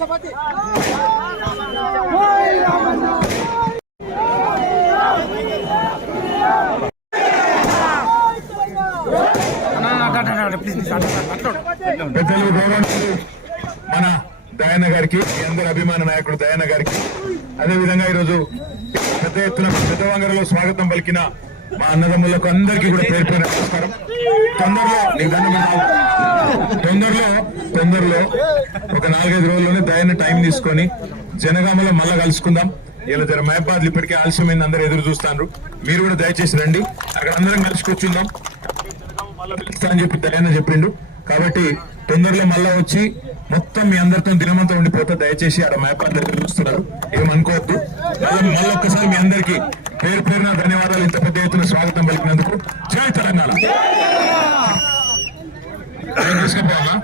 మన దయాన్న గారికి, మీ అందరి అభిమాన నాయకుడు దయాన్న గారికి, అదేవిధంగా ఈరోజు పెద్ద ఎత్తున పెద్దవంగరలో స్వాగతం పలికిన మా అన్నదమ్ములకు అందరికీ కూడా పేరు పేరు నమస్కారం. తొందరలో ఒక 4-5 రోజుల్లోనే దయాన్న టైం తీసుకొని జనగామలో మళ్ళా కలుసుకుందాం. ఇలా జర మహబాద్లు ఇప్పటికే ఆలస్యమైంది, అందరూ ఎదురు చూస్తాను. మీరు కూడా దయచేసి రండి, అక్కడ అందరం కలిసి కూర్చుందాం. మళ్ళా పిలుస్తా అని చెప్పి దయాన్న చెప్పిండు. కాబట్టి తొందరలో మళ్ళా వచ్చి మొత్తం మీ అందరితో దినమంతా ఉండిపోతా. దయచేసి ఆడ మహబాద్ దగ్గర చూస్తున్నారు, ఏమనుకోవద్దు. మళ్ళీ ఒక్కసారి మీ అందరికీ పేరు పేరున ధన్యవాదాలు. ఇంత పెద్ద ఎత్తున స్వాగతం పలికినందుకు. జై తెలంగాణ. తీసుకుపోవా